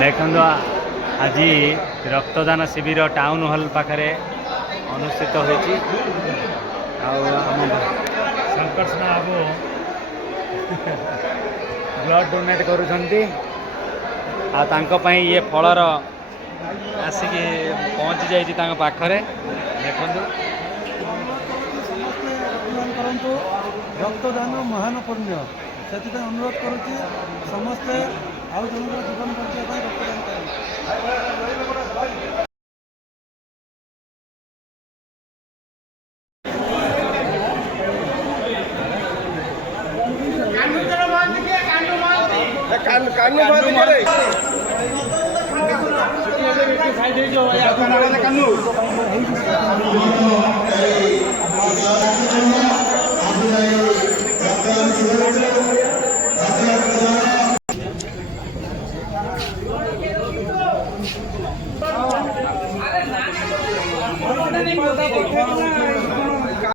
ଦେଖନ୍ତୁ ଆଜି ରକ୍ତଦାନ ଶିବିର ଟାଉନ୍ ହଲ୍ ପାଖରେ ଅନୁଷ୍ଠିତ ହୋଇଛି। ଆଉ ଆମ ଶଙ୍କର୍ଷଣ ବାବୁ ବ୍ଲଡ଼ ଡୋନେଟ୍ କରୁଛନ୍ତି। ଆଉ ତାଙ୍କ ପାଇଁ ଇଏ ଫଳର ଆସିକି ପହଞ୍ଚି ଯାଇଛି ତାଙ୍କ ପାଖରେ। ଦେଖନ୍ତୁ ସମସ୍ତେ ରକ୍ତଦାନ କରନ୍ତୁ। ରକ୍ତଦାନ ମହାନ ପୁଣ୍ୟ, ସେଥିପାଇଁ ଅନୁରୋଧ କରୁଛି ସମସ୍ତେ ଆଉ ଜଣଙ୍କର ଜୀବନ ବଞ୍ଚିବା ପାଇଁ ରକ୍ତଦାନ କରନ୍ତୁ।